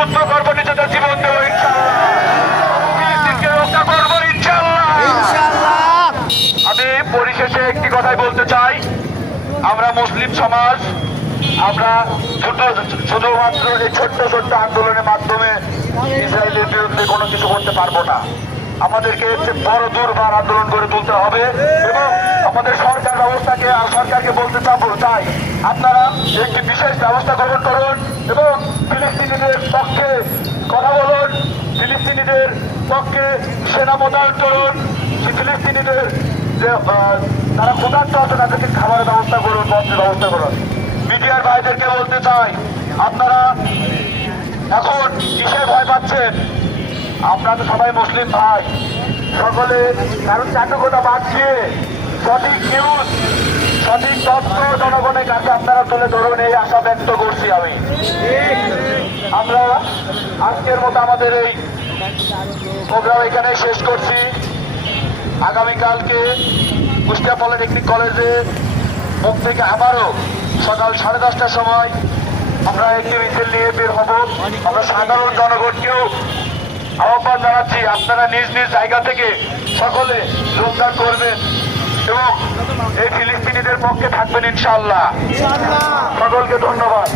যুদ্ধ করবো, নিজেদের জীবন দেবো ফিলিস্তিনকে রক্ষা করবো ইনশাআল্লাহ। আমি পরিশেষে একটি কথাই বলতে চাই, আমরা মুসলিম সমাজ, আমরা শুধুমাত্র এই ছোট্ট ছোট্ট আন্দোলনের মাধ্যমে ইসরায়েলের বিরুদ্ধে কোনো কিছু করতে পারবো না। আমাদেরকে বড় দুর্বার আন্দোলন করে তুলতে হবে এবং আমাদের সরকারকে বলতে চাই, আপনারা একটি বিশেষ ব্যবস্থা গ্রহণ করুন এবং ফিলিস্তিনিদের পক্ষে কথা বলুন, ফিলিস্তিনিদের পক্ষে সেনা মোতায়েন করুন, ফিলিস্তিনিদের যে তারা ক্ষুধার্ত আছে তাদেরকে খাবারের ব্যবস্থা করুন, বস্ত্রের ব্যবস্থা করুন। মিডিয়ার ভাইদেরকে বলতে চাই, আপনারা এখন কিসের ভয় পাচ্ছেন? আমরা তো সবাই মুসলিম ভাই, সকলে কারণ চাটুকতা বাদ দিয়ে সঠিক নিউজ, সঠিক তথ্য জনগণের কাছে আপনারা তুলে ধরুন, এই আশা ব্যক্ত করছি আমি। আমরা আজকের মতো আমাদের এই প্রোগ্রাম এখানে শেষ করছি। আগামীকালকে কুষ্টিয়া পলিটেকনিক কলেজের মুখ থেকে আবারও সকাল 10:30টার সময় আমরা একটি মিছিল নিয়ে বের হব। আমরা সাধারণ জনগণকেও আহ্বান জানাচ্ছি, আপনারা নিজ নিজ জায়গা থেকে সকলে যোগদান করবেন এবং এই ফিলিস্তিনিদের পক্ষে থাকবেন ইনশাআল্লাহ। সকলকে ধন্যবাদ।